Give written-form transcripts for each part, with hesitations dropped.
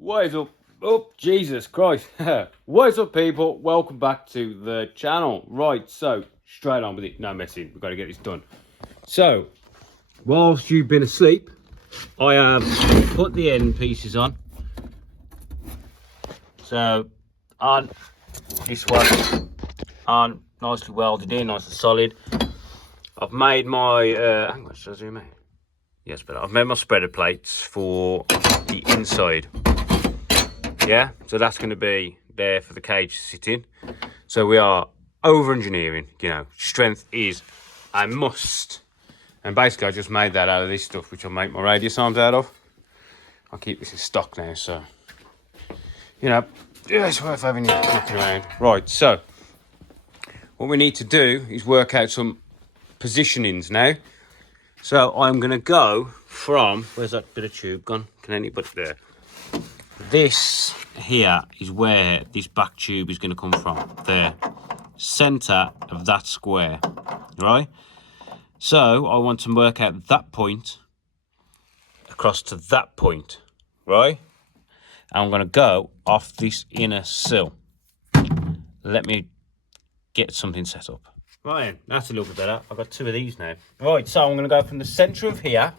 What is up? Oh, Jesus Christ. What is up, people? Welcome back to the channel. Right, so, straight on with it. No messing. We've got to get this done. So, whilst you've been asleep, I have put the end pieces on. So, on this one, on nicely welded in, nice and solid. I've made my, hang on, should I zoom in? Yes, but I've made my spreader plates for the inside. Yeah, so that's going to be there for the cage to sit in. So we are over engineering, you know, strength is a must. And basically I just made that out of this stuff, which I'll make my radius arms out of. I'll keep this in stock now, so, you know, yeah, it's worth having you looking around. Right, so what we need to do is work out some positionings now. So I'm going to go from, where's that bit of tube gone? Can anybody, there. This here is where this back tube is going to come from. There. Centre of that square. Right? So I want to work out that point across to that point. Right? And I'm going to go off this inner sill. Let me get something set up. Right, that's a little bit better. I've got two of these now. Right, so I'm going to go from the centre of here.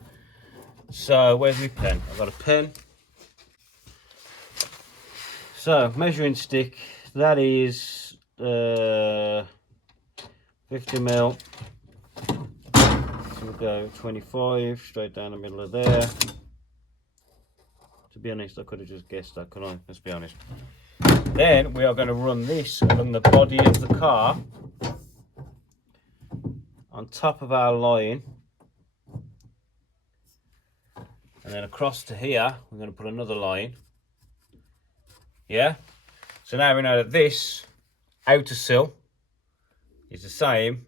So where's my pen? I've got a pen. So, measuring stick, that is 50 mil. So we'll go 25 straight down the middle of there. To be honest, I could have just guessed that, couldn't I? Let's be honest. Then we are going to run this along the body of the car on top of our line. And then across to here, we're going to put another line. Yeah, so now we know that this outer sill is the same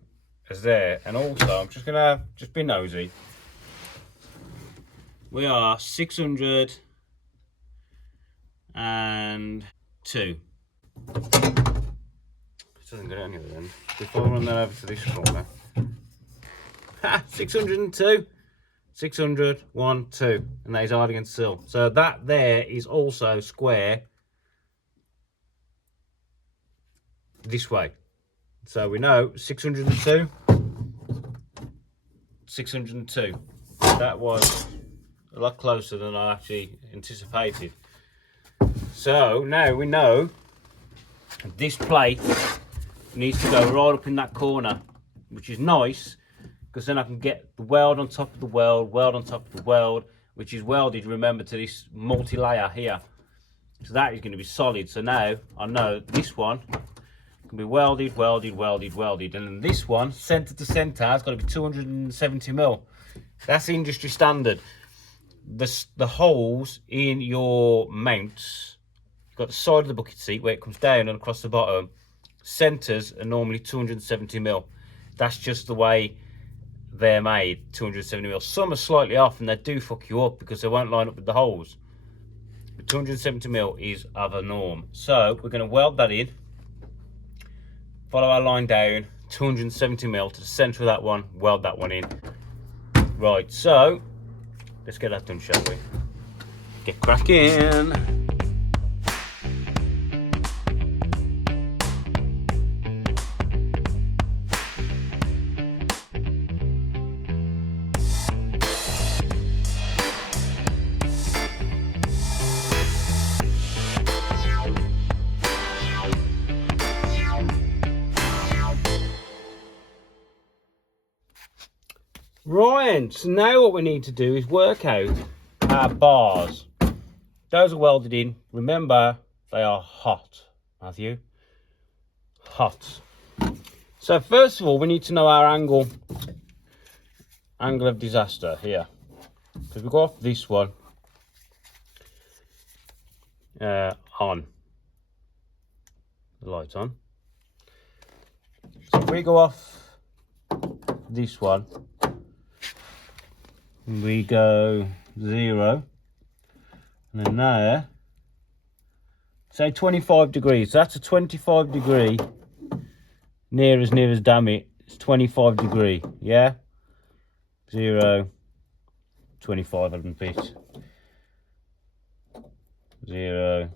as there. And also, I'm just gonna be nosy. We are 602. It doesn't go anywhere then. Before I run that over to this corner. 602. 600, 1, 2. And that is hard against sill. So that there is also square this way. So we know 602, 602. That was a lot closer than I actually anticipated. So now we know this plate needs to go right up in that corner, which is nice because then I can get the weld on top of the weld on top of the weld, which is welded, remember, to this multi-layer here. So that is going to be solid. So now I know this one can be welded, and then this one, centre to centre, has got to be 270 mil. That's industry standard. The holes in your mounts, you've got the side of the bucket seat where it comes down and across the bottom. Centres are normally 270 mil. That's just the way they're made, 270 mil. Some are slightly off and they do fuck you up because they won't line up with the holes. But 270 mil is of a norm. So we're going to weld that in. Follow our line down, 270 mil to the centre of that one, weld that one in. Right, so let's get that done, shall we? Get cracking. Right, so now what we need to do is work out our bars. Those are welded in. Remember, they are hot, Matthew. Hot. So first of all, we need to know our angle of disaster here. Because we go off this one on. The light on. So if we go off this one, we go 0, and then there, say 25 degrees. So that's a 25 degree, near as damn it, it's 25 degree, yeah? 0, 25 of them bit. 0.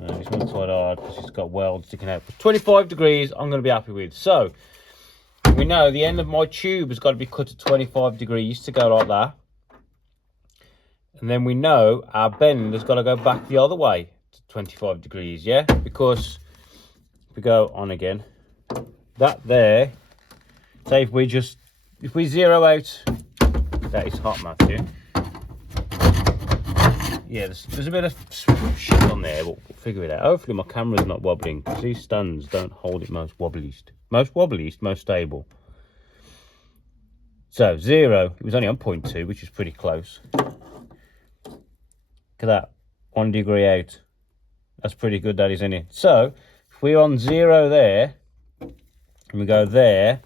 This one's quite hard because it's got welds sticking out. 25 degrees I'm going to be happy with. So we know the end of my tube has got to be cut at 25 degrees to go like that. And then we know our bend has got to go back the other way to 25 degrees, yeah? Because if we go on again, that there, say if we zero out, that is hot, Matthew. Yeah, there's a bit of shit on there, but we'll figure it out. Hopefully my camera's not wobbling, because these stands don't hold it most wobbliest. Most stable. So 0, it was only on 0.2, which is pretty close. Look at that, 1 degree out. That's pretty good, that is, isn't it? So if we're on 0 there, and we go there,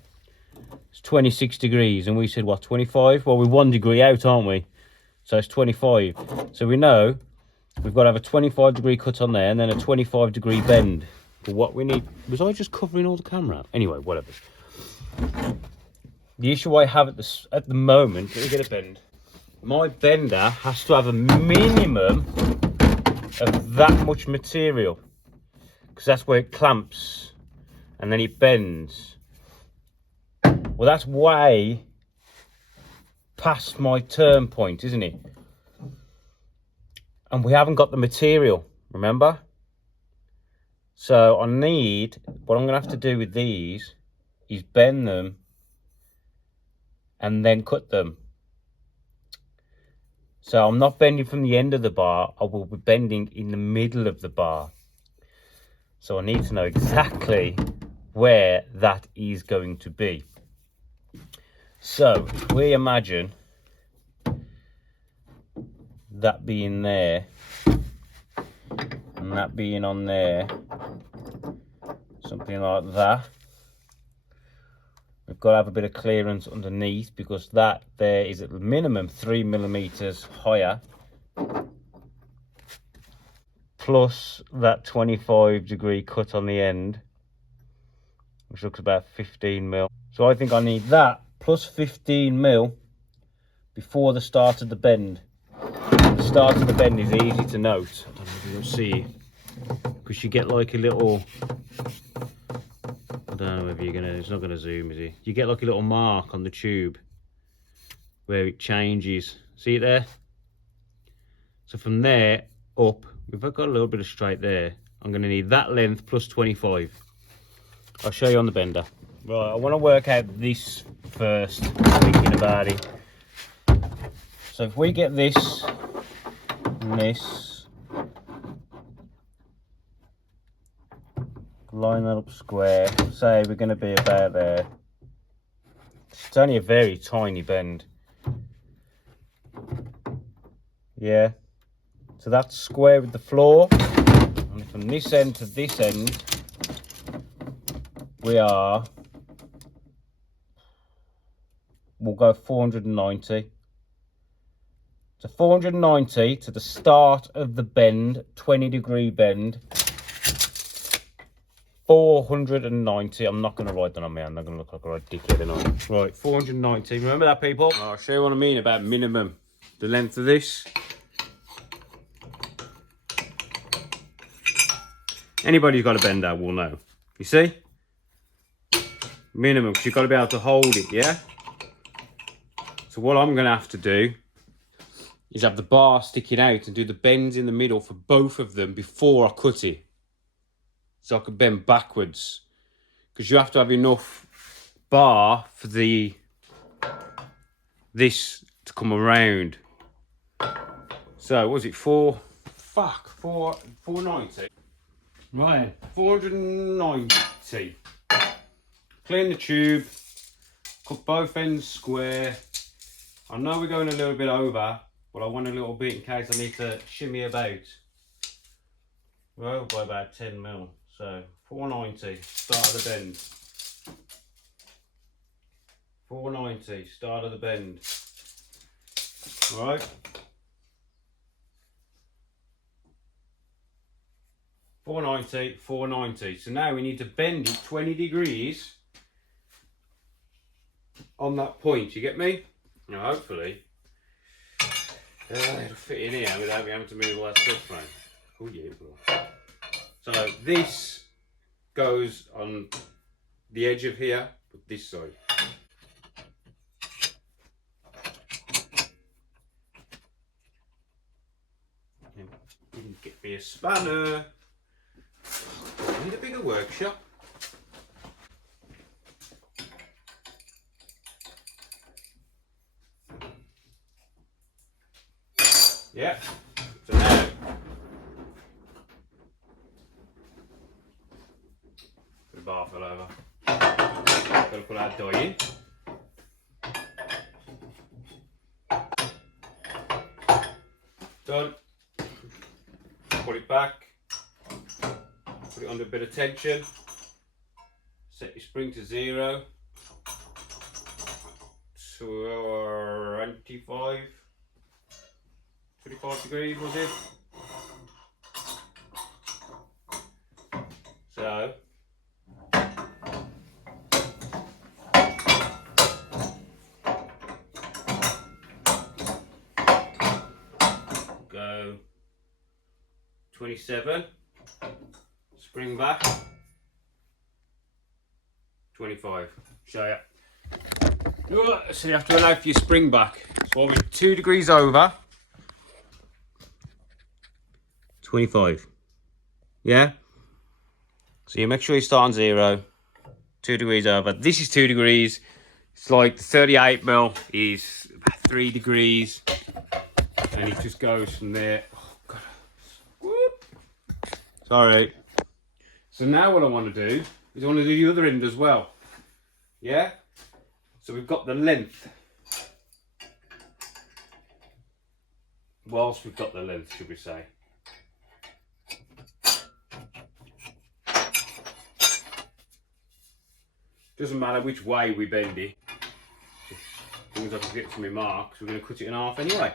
it's 26 degrees, and we said what, 25? Well, we're 1 degree out, aren't we? So it's 25. So we know we've got to have a 25 degree cut on there and then a 25 degree bend. But what we need, was I just covering all the camera? Anyway, whatever. The issue I have at the moment, let me get a bend. My bender has to have a minimum of that much material, because that's where it clamps and then it bends. Well, that's way past my turn point, isn't it? And we haven't got the material, remember? So I need, what I'm going to have to do with these is bend them and then cut them. So I'm not bending from the end of the bar, I will be bending in the middle of the bar. So I need to know exactly where that is going to be. So if we imagine that being there and that being on there, something like that, we've got to have a bit of clearance underneath, because that there is at minimum 3 millimeters higher, plus that 25 degree cut on the end, which looks about 15 mil. So I think I need that plus 15 mil before the start of the bend. The start of the bend is easy to note. I don't know if you can see, because you get like a little, I don't know if you're gonna, it's not gonna zoom, is it? You get like a little mark on the tube where it changes. See it there? So from there up, we've got a little bit of straight there. I'm gonna need that length plus 25. I'll show you on the bender. Right, I want to work out this first, thinking about it. So if we get this and this, line that up square, say we're going to be about there. It's only a very tiny bend. Yeah, so that's square with the floor, and from this end to this end we'll go 490. So 490 to the start of the bend, 20 degree bend. 490. I'm not going to write that on my hand. I'm going to look like a right dickhead and on. Right, 490. Remember that, people? I'll show you what I mean about minimum. The length of this. Anybody who's got a bender will know. You see? Minimum, because you've got to be able to hold it, yeah? So what I'm going to have to do is have the bar sticking out and do the bends in the middle for both of them before I cut it. So I can bend backwards. Because you have to have enough bar for this to come around. So, what was it, 490? Right, 490. Clean the tube, cut both ends square. I know we're going a little bit over, but I want a little bit in case I need to shimmy about. Well, by about 10 mil. So 490, start of the bend. 490, start of the bend. Alright. 490, 490. So now we need to bend it 20 degrees on that point. You get me? Now hopefully It'll fit in here without me having to move all that stuff frame. Oh yeah, it will. So this goes on the edge of here, but this side. Didn't get me a spanner. I need a bigger workshop. Yeah. So now the bar fell over. Gotta put our die in. Done. Put it back. Put it under a bit of tension. Set your spring to 0. 25 degrees was it? So go 27, spring back, 25. Show ya. So you have to allow for your spring back. So we're 2 degrees over. 25. Yeah? So you make sure you start on 0. 2 degrees over. This is 2 degrees. It's like the 38mm is about 3 degrees. And it just goes from there. Oh, God. Whoop. Sorry. So now what I want to do is I want to do the other end as well. Yeah? So we've got the length. Whilst we've got the length, should we say. Doesn't matter which way we bend it. As long as I can get to my marks, we're going to cut it in half anyway.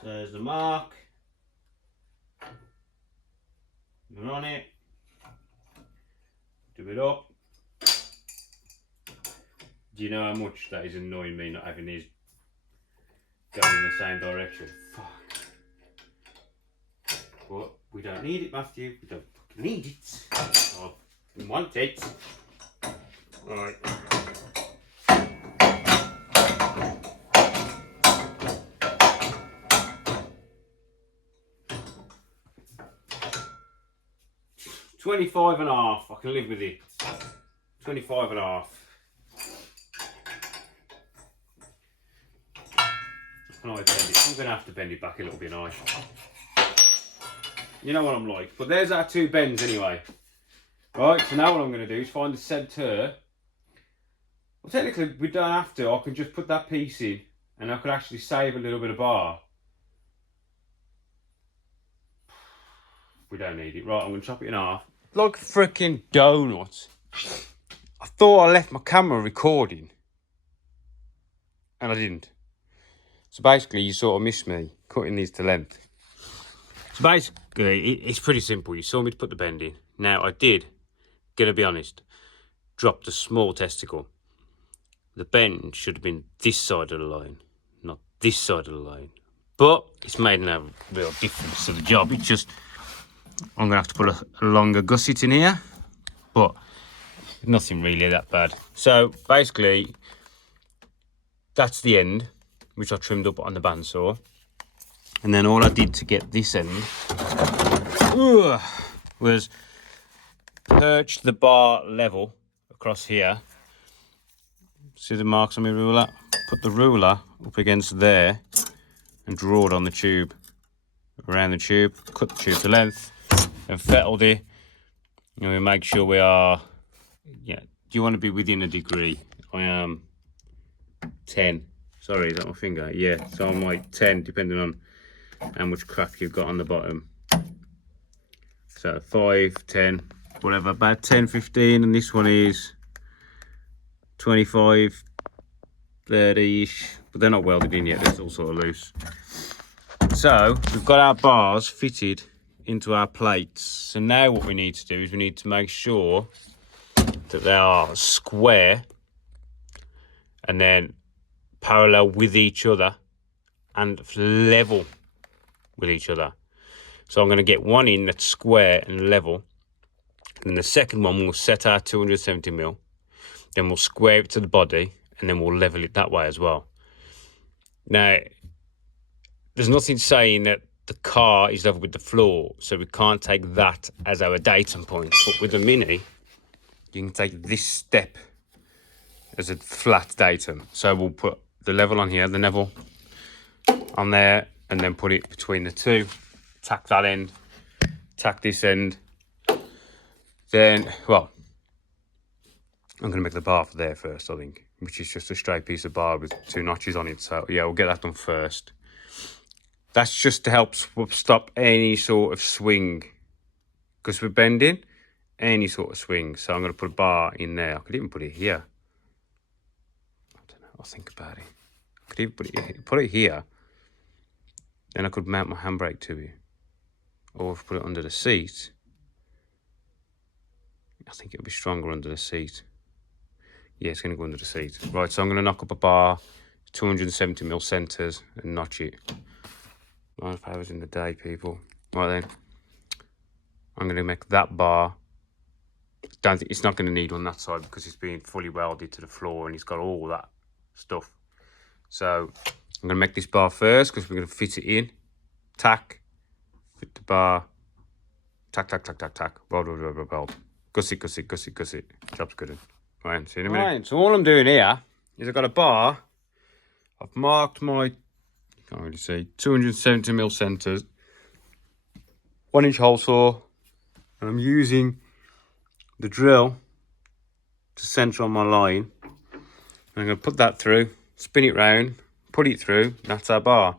So there's the mark. We're on it. Do it up. Do you know how much that is annoying me not having these going in the same direction? Fuck. But we don't need it, Matthew. We don't fucking need it. Oh, we want it. Right. $25.5. I can live with it. 25.5. And I bend it. I'm going to have to bend it back a little bit, aren't I? You know what I'm like. But there's our 2 bends anyway. Right, so now what I'm going to do is find the centre. Well, technically, we don't have to. I can just put that piece in and I could actually save a little bit of bar. We don't need it. Right, I'm going to chop it in half. Like a freaking donut. I thought I left my camera recording. And I didn't. So basically, you sort of missed me cutting these to length. So basically, it's pretty simple. You saw me put the bend in. Now, I did, gonna be honest, drop the small testicle. The bend should have been this side of the line, not this side of the line. But it's made no real difference to the job. It's just, I'm gonna have to put a longer gusset in here. But nothing really that bad. So basically, that's the end, which I trimmed up on the bandsaw. And then all I did to get this end was perch the bar level across here. See the marks on my ruler? Put the ruler up against there and draw it on the tube. Around the tube, cut the tube to length and fettled it. And we make sure we are, yeah, do you want to be within a degree? I am 10. Sorry, is that my finger? Yeah, so I'm like 10, depending on how much crap you've got on the bottom. So 5, 10, whatever, about 10, 15, and this one is 25, 30-ish, but they're not welded in yet, they're still sort of loose. So we've got our bars fitted into our plates. So now what we need to do is we need to make sure that they are square and then parallel with each other and level with each other. So I'm going to get one in that's square and level, and then the second one we'll set our 270mm, then we'll square it to the body, and then we'll level it that way as well. Now, there's nothing saying that the car is level with the floor, so we can't take that as our datum point. But with the Mini, you can take this step as a flat datum. So we'll put the level on here, the level on there, and then put it between the two. Tack that end, tack this end. Then, well, I'm going to make the bar for there first, I think, which is just a straight piece of bar with 2 notches on it. So, yeah, we'll get that done first. That's just to help stop any sort of swing, because we're bending, any sort of swing. So I'm going to put a bar in there. I could even put it here. I don't know. I'll think about it. I could even put it here. Then I could mount my handbrake to it. Or if I put it under the seat, I think it'll be stronger under the seat. Yeah, it's going to go under the seat. Right, so I'm going to knock up a bar, 270mm centres, and notch it. 9 hours in the day, people. Right then, I'm going to make that bar. It's not going to need on that side because it's being fully welded to the floor and it's got all that stuff. So I'm going to make this bar first because we're going to fit it in. Tack, fit the bar, tack, tack, tack, tack, tack, weld, weld, weld, weld, weld. Gusset, gusset, gusset, gusset. Job's good. Right, see you in a minute. Right, so all I'm doing here is I've got a bar. I've marked my, can't really see, 270mm centres, 1-inch hole saw, and I'm using the drill to centre on my line. I'm going to put that through, spin it round, put it through, that's our bar.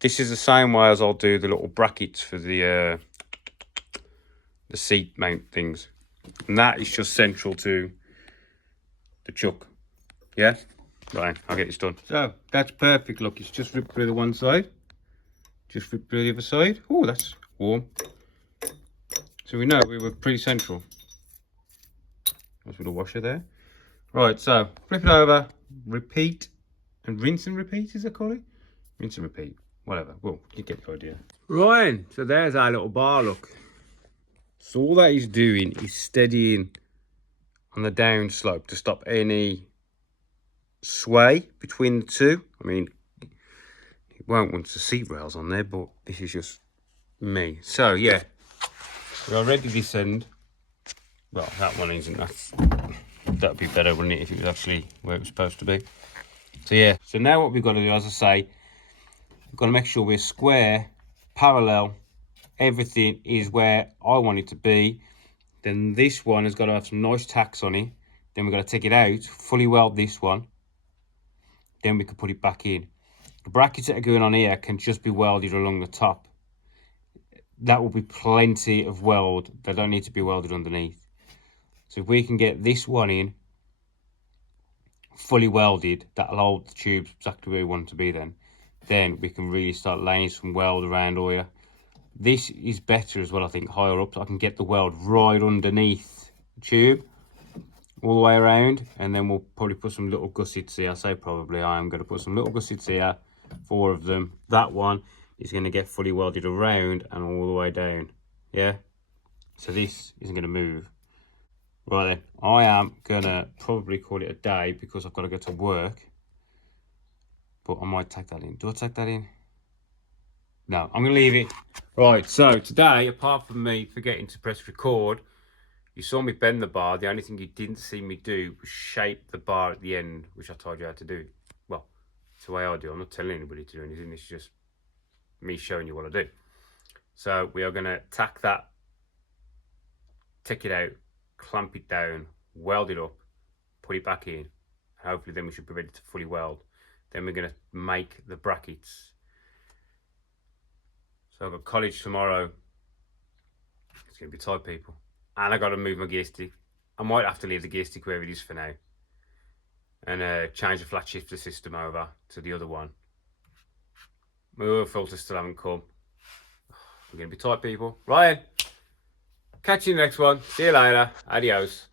This is the same way as I'll do the little brackets for the seat mount things. And that is just central to the chuck. Yeah? Right, I'll get this done. So, that's perfect, look, it's just ripped through the one side. Just ripped through the other side. Oh, that's warm. So we know we were pretty central. That's with a washer there. Right, so flip it over, repeat, and rinse and repeat, is it called it? Rinse and repeat, whatever. Well, you get the idea. Right, so there's our little bar, look. So all that he's doing is steadying on the down slope to stop any sway between the two. I mean, it won't want the seat rails on there, but this is just me. So yeah, we already this end. Well, that one isn't. That'd be better, wouldn't it, if it was actually where it was supposed to be. So yeah, so now what we've got to do, as I say, we've got to make sure we're square, parallel, everything is where I want it to be. Then this one has got to have some nice tacks on it. Then we've got to take it out, fully weld this one. Then we can put it back in. The brackets that are going on here can just be welded along the top. That will be plenty of weld. They don't need to be welded underneath. So if we can get this one in, fully welded, that'll hold the tubes exactly where we want it to be then we can really start laying some weld around here. This is better as well, I think, higher up, so I can get the weld right underneath the tube all the way around, and then we'll probably put some little gussets here. I say probably, I am going to put some little gussets here, 4 of them. That one is going to get fully welded around and all the way down, yeah? So this isn't going to move. Right then, I am going to probably call it a day because I've got to go to work. But I might take that in. Do I take that in? No, I'm going to leave it. Right, so today, apart from me forgetting to press record, you saw me bend the bar. The only thing you didn't see me do was shape the bar at the end, which I told you how to do. Well, it's the way I do. I'm not telling anybody to do anything. It's just me showing you what I do. So we are going to tack that, take it out, clamp it down, weld it up, put it back in. Hopefully then we should be ready to fully weld. Then we're going to make the brackets. So I've got college tomorrow. It's going to be tight, people. And I've got to move my gear stick. I might have to leave the gear stick where it is for now. And change the flat shifter system over to the other one. My oil filter still haven't come. We're going to be tight, people. Ryan, catch you in the next one. See you later. Adios.